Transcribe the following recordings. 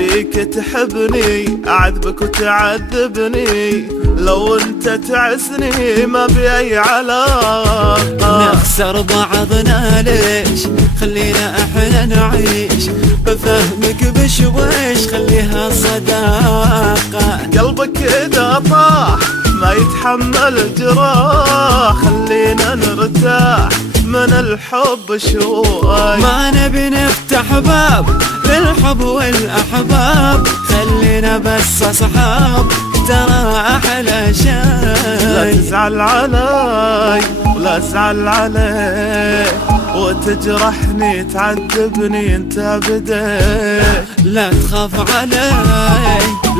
ابيك تحبني اعذبك وتعذبني، لو انت تعسني ما بي اي علاقة. نخسر بعضنا ليش؟ خلينا احنا نعيش، بفهمك بشويش خليها صداقة. قلبك اذا طاح ما يتحمل الجراح، خلينا نرتاح من الحب شوي. ما نبي نفتح باب للحب والاحباب، خلينا بس اصحاب ترى احلى شيء. لا تزعل علي ولا ازعل عليك، وتجرحني تعذبني انت بديك. لا تخاف علي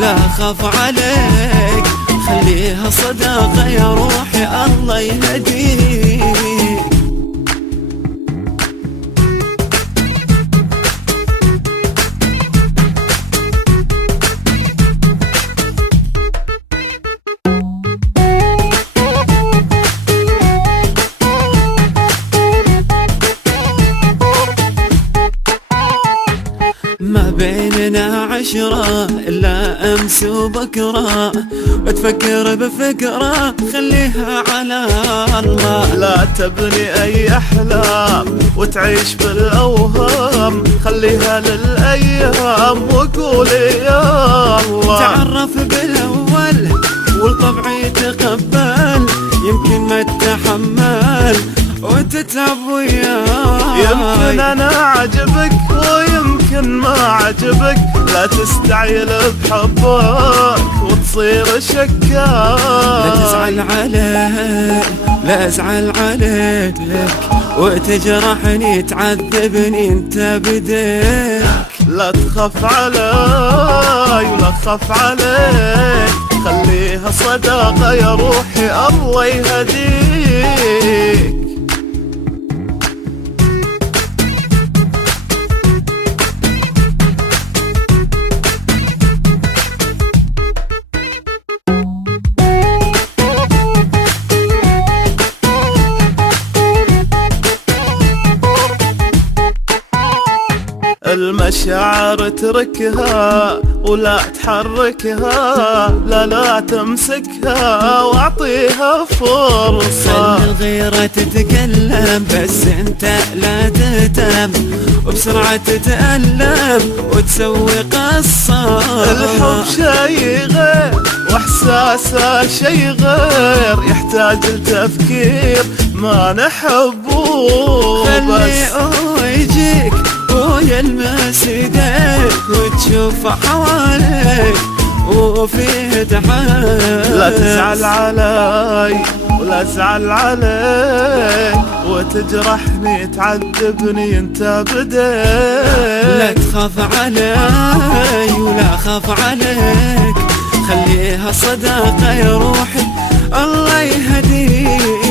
لا خاف عليك، خليها صداقة يا روحي الله يهديك. ما بيننا عشرة إلا أمس وبكرة، وتفكر بفكرة خليها على الله. لا تبني أي أحلام وتعيش بالأوهام، خليها للأيام وقولي يا الله. تعرف بالأول والطبع يتقبل، يمكن ما تتحمل وتتعب وياي. يمكن أنا عجبك ويمكن ما عجبك، لا تستعجل بحبك وتصير شكاك. لا تزعل علي لا ازعل عليك، وتجرحني تعذبني انت بديك. لا تخاف علي ولا تخاف عليك، خليها صداقة يا روحي الله يهديك. المشاعر اتركها ولا تحركها، لا تمسكها واعطيها فرصة. خلي الغيرة تتكلم بس انت لا تهتم، وبسرعة تتألم وتسوي قصة. الحب شي غير واحساسه شي غير، يحتاج لتفكير ما نحبه بس. خليه يجيك ويلمس ايديك وتشوف حواليك وفيه تحال. لا تزعل علي ولا ازعل عليك، وتجرحني تعذبني انت بديك. لا تخاف علي ولا خاف عليك، خليها صداقة يا روحي الله يهديك.